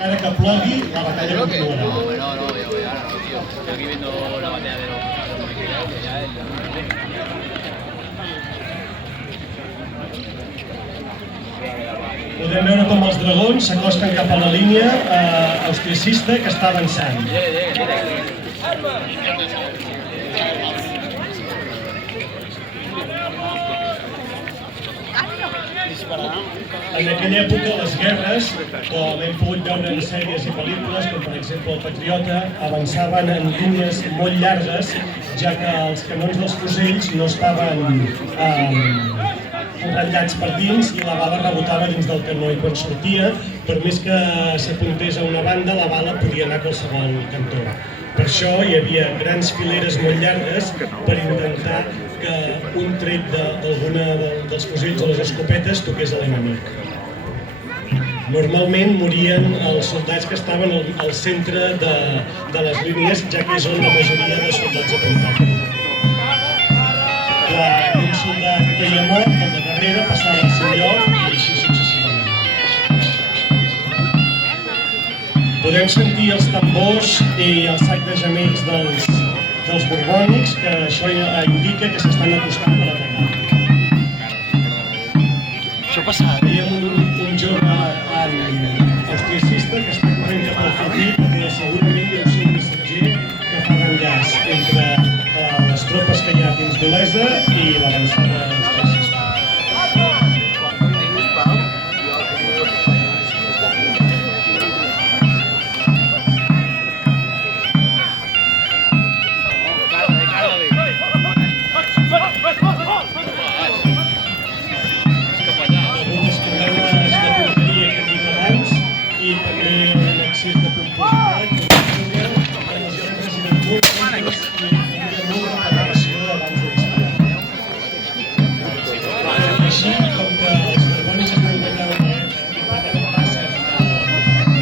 Encara que plogui, la batalla continuarà. No, ya voy, ahora no, tío. Estoy aquí viendo la batalla de los mexicanos, que ya es... Podem veure com els dragons s'acosten cap a la línia austriacista que està avançant. En aquella època les guerres, com hem pogut veure en sèries i pel·lícules, com per exemple El Patriota, avançaven en línies molt llargues, ja que els canons dels fusells no estaven enrotllats per dins i la bala rebotava dins del canó, i quan sortia, per més que s'apuntés a una banda, la bala podia anar a qualsevol cantó. Per això hi havia grans fileres molt llargues per intentar que un tret d'alguna dels fusells o les escopetes toqués a l'enemic. Normalment morien els soldats que estaven al centre de les línies, ja que és on la majoria de soldats apuntaven. Quan un soldat queia mort, el de darrere passava al seu lloc i així successivament. Podem sentir els tambors i els sacs de gemells dels borbònics, que això indica que s'estan acostant per atacar. Això passa. Veiem un jove austriacista que està corrent cap al fortí perquè segurament deu ser un missatger que fa d'enllaç entre les tropes que hi ha dins d'Olesa i l'avançada austriacista. Així com que els borbònics estan guanyant la guerra i per tant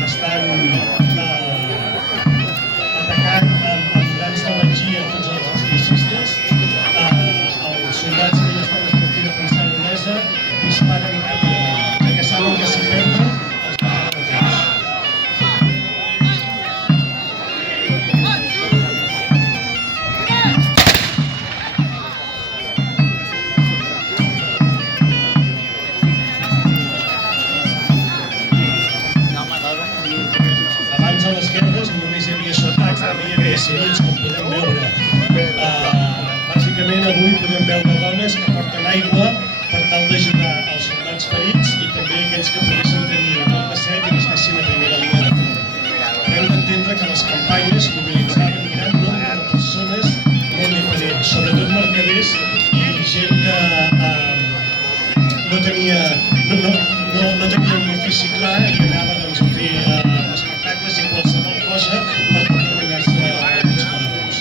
estan atacant amb gran salvatgia tots els austriacistes, els soldats que ja estan escoltint defensant Olesa disparen ràpidament, ja que saben que si perden els mataran a tots. Abans a les guerres només hi havia soldats, també hi havia civils, com podem veure. Bàsicament avui podem veure dones que porten aigua per tal d'ajudar els soldats ferits i també aquells que poguessin tenir molt de set i no estessin a primera línia de front. Hem d'entendre que les campanyes mobilitzaven gran nombre de persones molt diferents, sobretot mercaders i gent que no tenia un ofici clar i anava a fer espectacles i qualsevol cosa per tal de guanyar-se els guanyadors.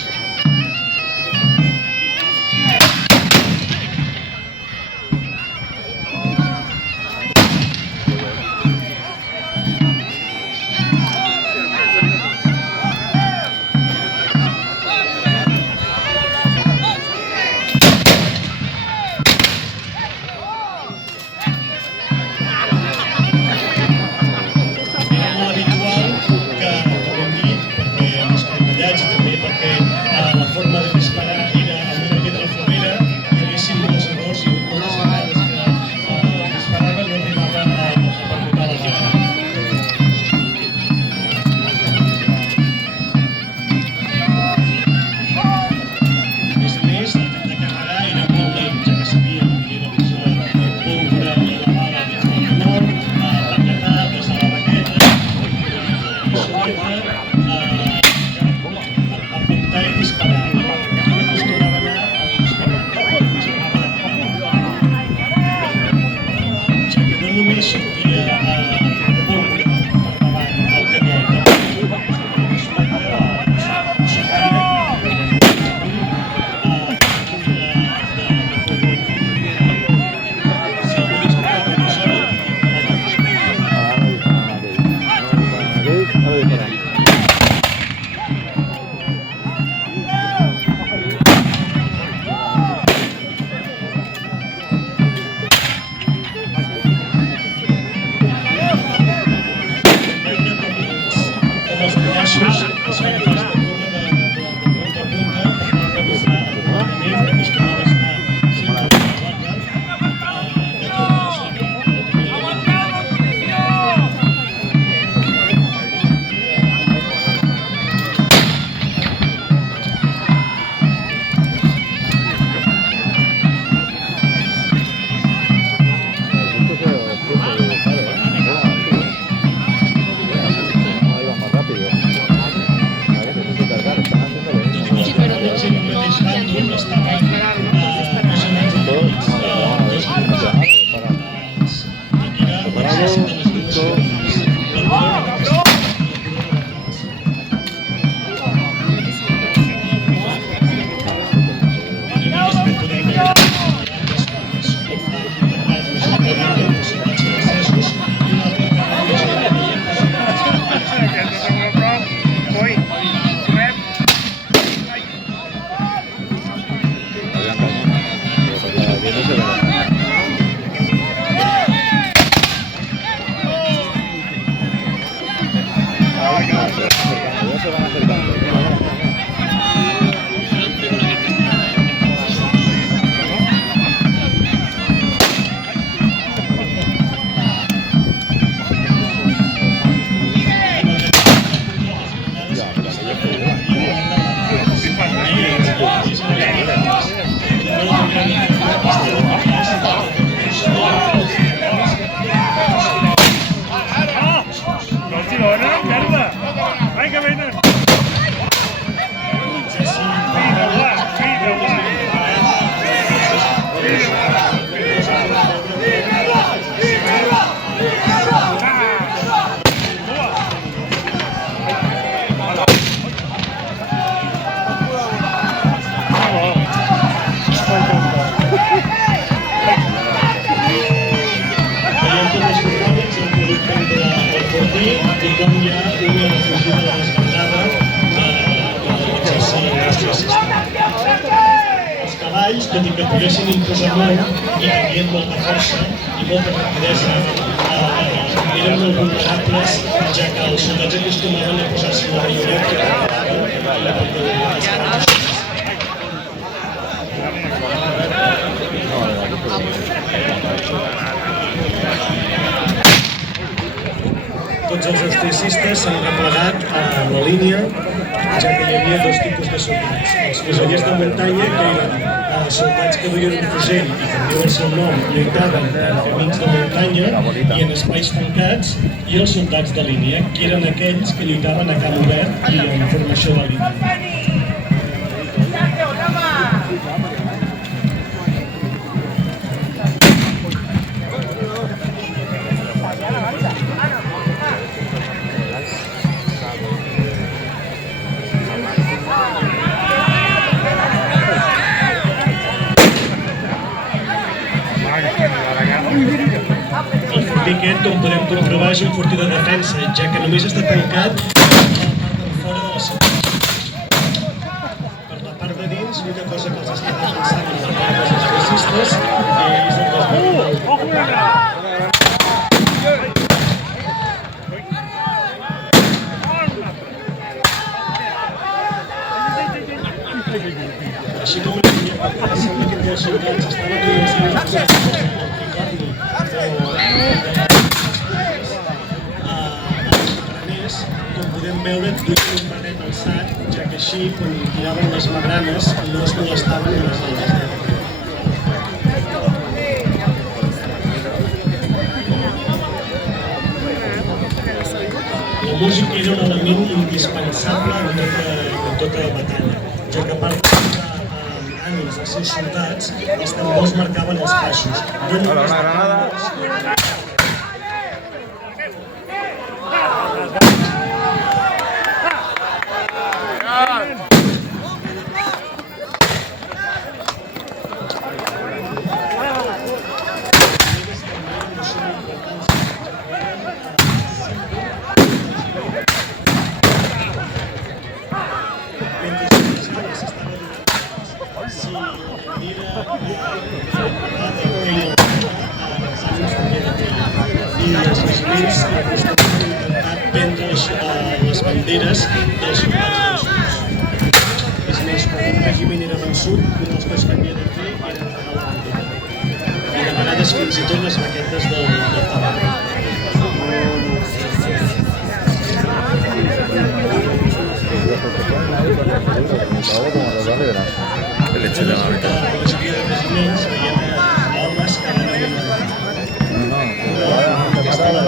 se van acercando. I com hi ha una refugida de desbandada d'exercir l'exercici sistemàtic. Els cavalls, tot i que poguessin imposar molt i tenien molta força i molta rapidesa, eren molt vulnerables, ja que els soldats acostumaven a posar-se la baioneta i la cavalls. Tots els austricistes s'han replegat a la línia, ja que hi havia dos tipus de soldats. Els fusellers de muntanya, que eren soldats que duien un fusell i que diu el seu nom, lluitaven en camins de muntanya i en espais tancats, i els soldats de línia, que eren aquells que lluitaven a camp obert i en formació de línia. El fortí aquest, com podem comprovar, és un fortí de defensa, ja que només està tancat per la part de fora de la ciutat. Per la part de dins, l'única cosa que els està defensant els fascistes és el desbordament. Així com sembla que els soldats estaven començant a posar com podem veure, duien un barret alçat, ja que així, quan tiraven les magranes, no es molestaven unes a les altres. La música era un element indispensable en tota la batalla, ja que a part ànims dels seus soldats, els tambors marcaven els passos. No només i els regiments acostumaven a intentar prendre les banderes dels soldats vençuts. És més, quan un regiment era vençut, una de les coses que havia de fer era regalar la bandera. I de vegades fins i tot les baquetes del tabac. El hecho de la mayoría de regiments veien homes que anaven